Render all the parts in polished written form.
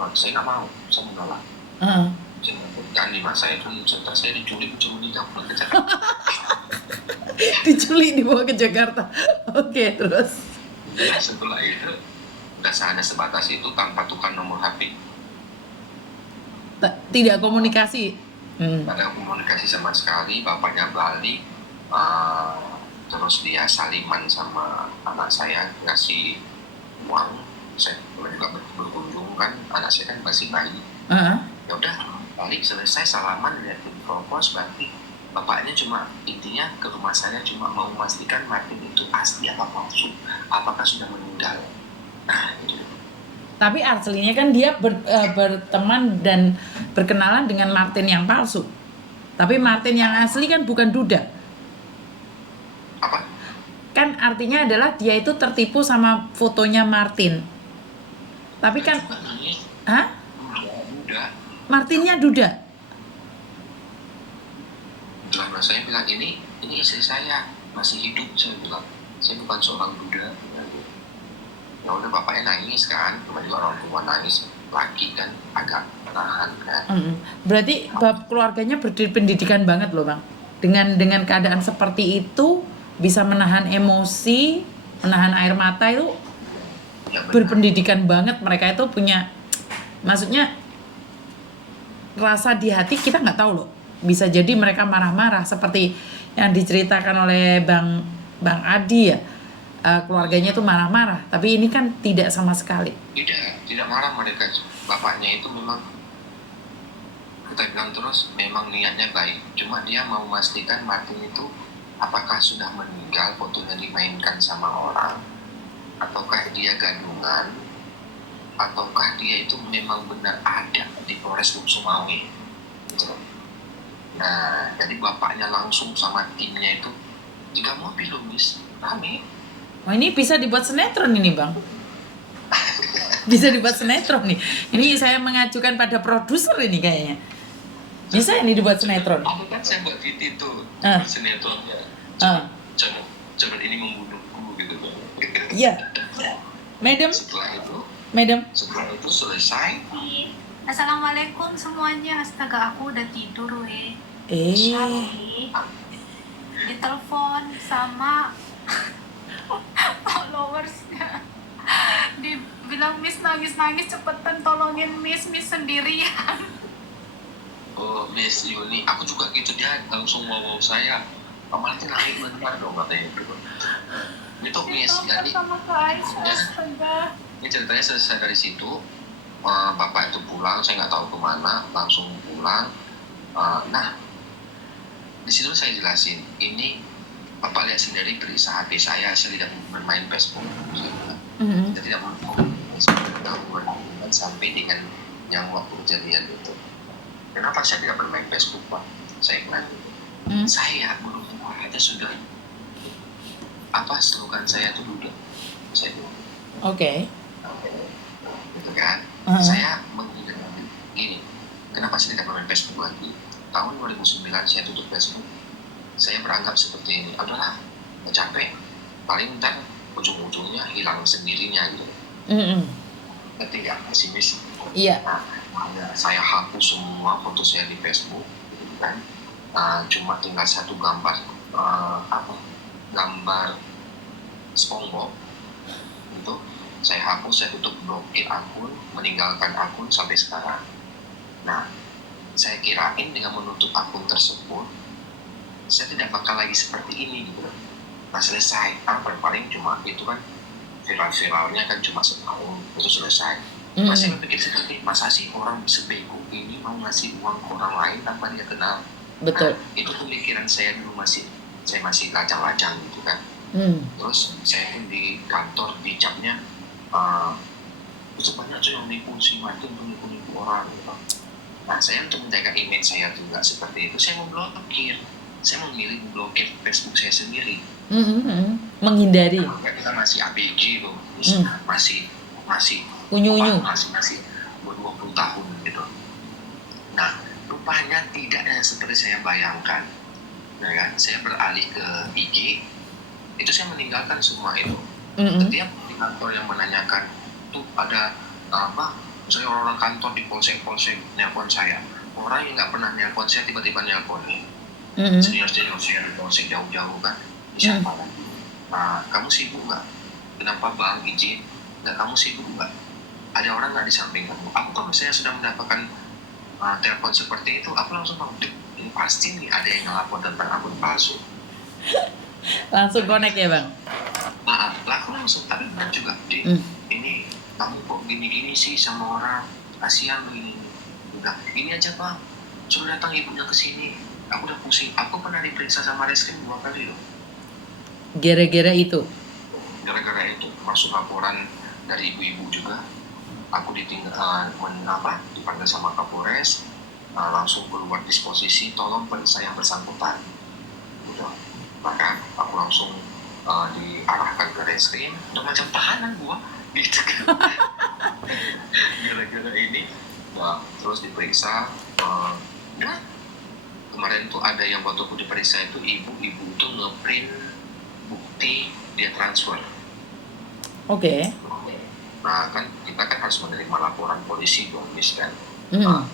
keluar. Saya nggak mau, saya menolak. Jangan di masa itu, saya diculik, nikah pulang ke Jakarta. Diculik dibawa ke Jakarta. Oke, terus. Ya, setelah itu udah hanya sebatas itu tanpa tukar nomor HP. Tidak komunikasi. Tidak ada komunikasi sama sekali. Bapaknya balik, terus dia saliman sama anak saya, ngasih uang. Saya juga berkunjung kan, anak saya kan masih bayi. Ya udah, balik selesai salaman, lihat di propos, berarti bapaknya cuma intinya ke rumah saya cuma mau memastikan Martin itu asli apa palsu, apakah sudah meninggal. Nah, itu. Tapi aslinya kan dia berteman dan berkenalan dengan Martin yang palsu. Tapi Martin yang asli kan bukan Duda. Apa? Kan artinya adalah dia itu tertipu sama fotonya Martin. Tapi kan, hah? Duda. Martinnya Duda. Dalam saya bilang ini istri saya masih hidup, saya bilang saya bukan seorang Duda. Ya udah, bapaknya nangis kan, kemudian orang tua nangis lagi kan, agak menahan kan. Berarti keluarganya berpendidikan banget loh Bang. Dengan keadaan seperti itu bisa menahan emosi, menahan air mata itu ya, berpendidikan banget. Mereka itu punya, maksudnya rasa di hati kita nggak tahu loh. Bisa jadi mereka marah-marah seperti yang diceritakan oleh Bang Adi ya. Keluarganya itu marah-marah, tapi ini kan tidak sama sekali. Tidak marah mereka. Bapaknya itu memang, kita bilang terus, memang niatnya baik. Cuma dia mau memastikan Martin itu apakah sudah meninggal, fotonya dimainkan sama orang, ataukah dia gandungan, ataukah dia itu memang benar ada di Polres Sumawe. Nah, jadi bapaknya langsung sama timnya itu 3 mobil loh, Miss, rame. Oh, ini bisa dibuat sinetron ini Bang. Bisa dibuat sinetron nih. Ini saya mengajukan pada produser ini kayaknya. Bisa ini dibuat sinetron. Aku kan saya buat itu sinetronnya. Coba ini membunuhku gitu Bang. Iya. Madam. Setelah itu selesai. Assalamualaikum semuanya. Astaga, aku udah tidur weh. Ditelepon sama followersnya, dibilang Miss nangis-nangis, cepetan tolongin Miss sendirian. Oh, Miss Yuni, aku juga gitu, dia langsung mau saya. Martin naik bentar dong katanya gitu. Itu Miss, jadi ini ceritanya selesai dari situ. Bapak itu pulang, saya nggak tahu kemana, langsung pulang. Nah, di situ saya jelasin, ini Bapak lihat sendiri periksa HP saya tidak bermain Facebook. Saya tidak berhubungan sampai dengan yang waktu kejadian itu. Kenapa saya tidak bermain Facebook, Pak? Saya bilang, saya belum ada sudah. Apa slogan saya itu dulu? Saya bilang. Oke. Gitu kan? Saya mengingat gini, kenapa saya tidak bermain Facebook lagi? Tahun 2009 saya tutup Facebook. Saya beranggap seperti ini, adalah capek, paling ntar ujung-ujungnya hilang sendirinya gitu. Ketika pesimis. Iya. Saya hapus semua foto saya di Facebook, gitu kan. Cuma tinggal satu gambar, gambar SpongeBob. Itu saya hapus, saya tutup, blokir akun, meninggalkan akun sampai sekarang. Nah, saya kirain dengan menutup akun tersebut, saya tidak bakal lagi seperti ini gitu. Nah, selesai, paling cuma itu kan viral-viralnya kan cuma setahun itu selesai. Masih berpikir seperti, masa sih orang sebego ini mau ngasih uang ke orang lain tanpa dia kenal? Betul. Nah, itu pemikiran saya dulu, saya masih lacang-lacang gitu kan. Terus saya pun di kantor dicapnya banyak aja yang nipu si Martin, nipu orang gitu. Nah, saya untuk menjaga image saya juga seperti itu, saya memblokir. Saya memilih memblokir Facebook saya sendiri. Menghindari. Nah, kita masih ABG loh, masih unyu-unyu, masih 20 tahun gitu. Nah, rupanya tidak ada seperti saya bayangkan. Nah, kan, saya beralih ke IG, itu saya meninggalkan semua itu. Setiap di kantor yang menanyakan tuh ada Misalnya orang-orang kantor di polsek nelpon saya, orang yang nggak pernah nelpon saya tiba-tiba nelpon nih. Senior saya di polsek jauh-jauh kan, siapa kan? Kamu sibuk nggak? Kenapa bang izin? Nggak, kamu sibuk nggak? Ada orang nggak di samping kamu? Aku kalau misalnya sudah mendapatkan telepon seperti itu, aku langsung ngomong, ini pasti nih ada yang ngelapor tentang akun palsu. Langsung connect ya bang? Aku langsung, tapi benar juga, ini kamu kok gini-gini sih sama orang, kasihan begini. Udah, gini aja bang, suruh datang ibunya ke sini. Aku udah pusing, aku pernah diperiksa sama reskrim 2 kali loh. Gara-gara itu? Gara-gara itu, masuk laporan dari ibu-ibu juga. Aku dipanggil sama Kapolres, langsung keluar disposisi, tolong periksa yang bersangkutan. Udah, maka aku langsung diarahkan ke reskrim, udah macam tahanan gua, gitu kan. Gara-gara ini, terus diperiksa. Kemarin tuh ada yang waktu aku diperiksa itu ibu-ibu itu ngeprint bukti dia transfer. Oke. Nah kan kita kan harus menerima laporan polisi dong, kan.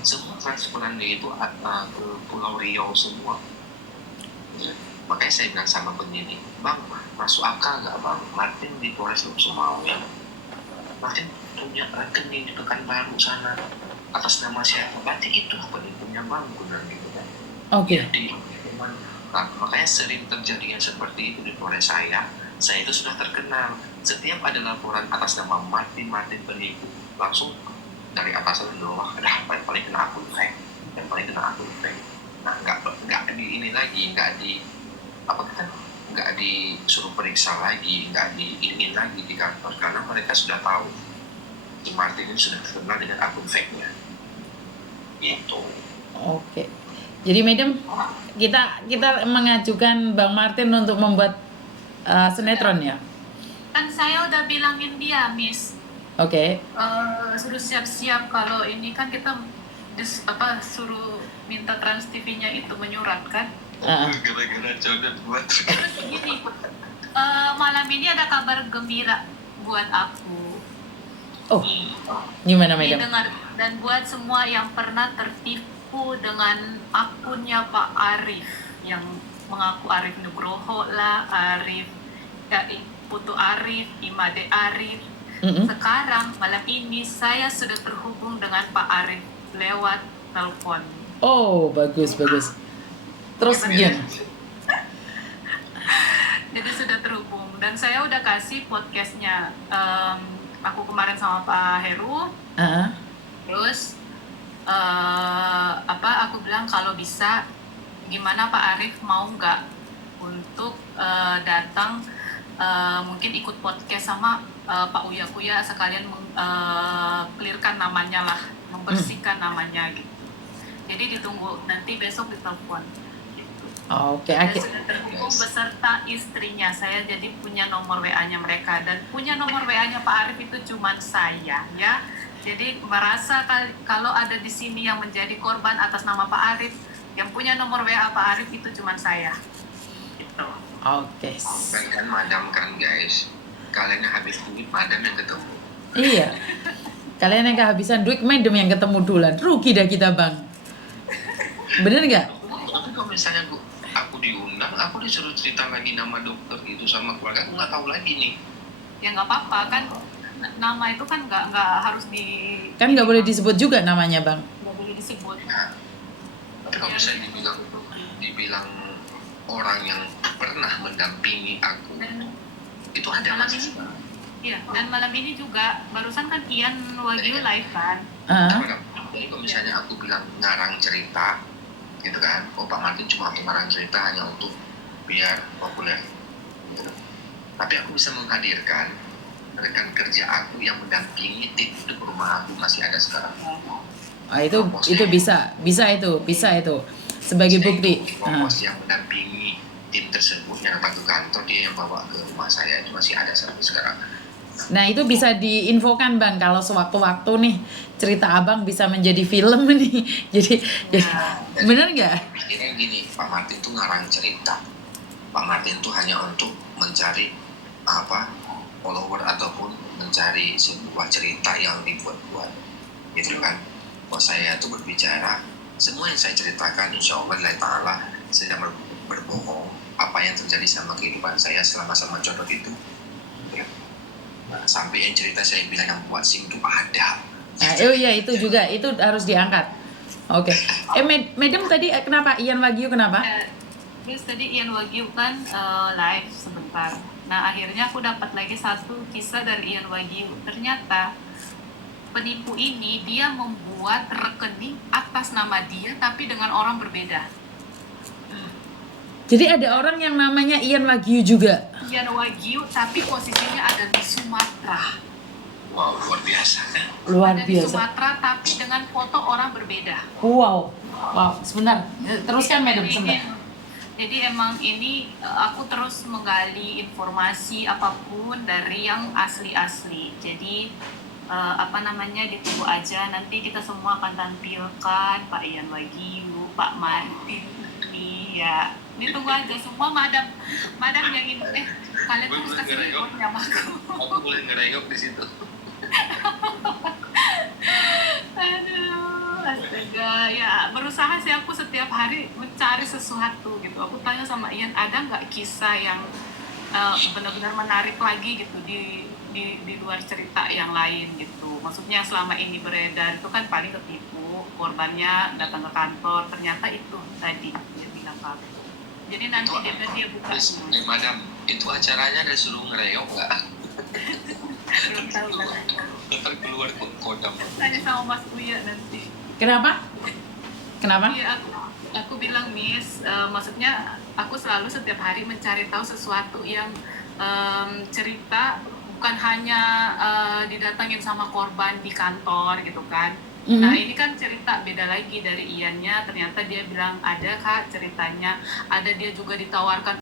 Semua transferan dia itu ke Pulau Riau semua. Makanya saya bilang sama penyidik, bang, masuk akal nggak bang? Martin di Polres Sumatera, Martin punya rekening di Pekanbaru sana atas nama siapa? Berarti itu apa dia punya bang, benar gitu kan? Oke. Nah, makanya sering terjadi yang seperti itu di Polres saya itu sudah terkenal. Setiap ada laporan atas nama Martin penipu, langsung dari atas ke bawah, ada apa yang paling kena akun fake, yang paling kena akun fake. Nah, nggak di ini lagi, nggak disuruh periksa lagi, nggak diingin lagi di kantor karena mereka sudah tahu si Martin ini sudah terkenal dengan akun fake-nya. Gitu. Oke. Jadi madam, kita mengajukan Bang Martin untuk membuat sinetron ya? Kan saya udah bilangin dia, Miss. Oke. Suruh siap-siap kalau ini kan kita suruh minta Trans TV-nya itu menyurat kan. Gara-gara jodoh buat. Terus gini, malam ini ada kabar gembira buat aku. Oh, gimana madam? Didengar, dan buat semua yang pernah tertipu dengan akunnya Pak Arif yang mengaku Arif Nugroho lah, Putu Arif, Imade Arif. Sekarang malam ini saya sudah terhubung dengan Pak Arif lewat telepon. Oh, bagus. Terus gimana? Jadi sudah terhubung dan saya udah kasih podcastnya aku kemarin sama Pak Heru. Terus aku bilang kalau bisa gimana Pak Arif mau nggak untuk datang mungkin ikut podcast sama Pak Uya Kuya sekalian clearkan namanya lah, membersihkan namanya gitu. Jadi ditunggu nanti besok ditelepon. Oke. Saya sudah terhubung beserta istrinya. Saya jadi punya nomor WA-nya mereka dan punya nomor WA-nya Pak Arif itu cuma saya ya. Jadi merasa kalau ada di sini yang menjadi korban atas nama Pak Arif, yang punya nomor WA Pak Arif itu cuma saya. Gitu. Oke. Kan madam kan guys, kalian yang habis duit madam yang ketemu. Iya. Kalian yang kehabisan duit, madam yang ketemu duluan. Rugi dah kita bang. Bener nggak? Tapi kalau misalnya aku diundang, aku disuruh cerita lagi nama dokter itu sama keluarga, aku nggak tahu lagi nih. Ya nggak apa-apa kan, nama itu kan nggak harus di. Kan nggak boleh disebut juga namanya bang. Nggak boleh disebut. Nah, tapi kalau misalnya dibilang orang yang pernah mendampingi aku, itu ada malam ini. Iya, dan malam ini juga barusan kan Ian Wagyu live kan. Jadi kalau misalnya aku bilang ngarang cerita, gitu kan, Pak Martin cuma ngarang cerita hanya untuk biar populer, gitu. Tapi aku bisa menghadirkan rekan kerja aku yang mendampingi tim itu ke rumah aku masih ada sekarang. Itu bisa itu sebagai bukti. Yang mendampingi tim tersebut yang datang ke kantor, dia yang bawa ke rumah saya itu masih ada sampai sekarang. Nah itu bisa diinfokan bang kalau sewaktu-waktu nih cerita abang bisa menjadi film nih. Jadi bener nggak? Ini gini, Pak Martin tuh ngarang cerita. Pak Martin tuh hanya untuk mencari follower ataupun mencari sebuah cerita yang dibuat-buat. gitu kan. Bahwa saya tuh berbicara, semua yang saya ceritakan insya Allah Allah Ta'ala sedang berbohong. Apa yang terjadi sama kehidupan saya selama sama jodoh itu, ya. Nah, sampai yang cerita saya bilang yang buat SIM itu ada. Nah, oh iya itu juga itu harus diangkat. Oke. Madam tadi kenapa Ian Wagyu kenapa? Terus tadi Ian Wagyu kan live sebentar. Nah akhirnya aku dapat lagi satu kisah dari Ian Wagyu. Ternyata penipu ini dia membuat rekening atas nama dia tapi dengan orang berbeda. Jadi ada orang yang namanya Ian Wagyu juga. Ian Wagyu tapi posisinya ada di Sumatera. Wow, luar biasa. Luar Ada di biasa. Sumatera tapi dengan foto orang berbeda. Wow. Wow, sebentar. Teruskan Madam sebentar. Jadi emang ini aku terus menggali informasi apapun dari yang asli-asli. Jadi ditunggu aja, nanti kita semua akan tampilkan Pak Ian Wagyu, Pak Martin, ya ditunggu aja semua madam yang ini kalian harus kasih report sama Aku boleh ngerengok di situ. Aduh, astaga, ya berusaha sih aku setiap hari mencari sesuatu gitu. Aku tanya sama Ian, ada nggak kisah yang benar-benar menarik lagi gitu di luar cerita yang lain gitu. Maksudnya selama ini beredar itu kan paling ketipu, korbannya datang ke kantor, ternyata itu tadi dia bilang ke aku. Jadi nanti dia buka dulu. Madam, itu acaranya ada suruh ngerengok nggak? Belum tahu katanya. Ntar keluar kota. Tanya sama Mas Uya nanti. Kenapa? Iya, aku bilang Miss, maksudnya aku selalu setiap hari mencari tahu sesuatu yang cerita bukan hanya didatangin sama korban di kantor gitu kan. Nah ini kan cerita beda lagi dari Iannya, ternyata dia bilang ada Kak ceritanya, ada dia juga ditawarkan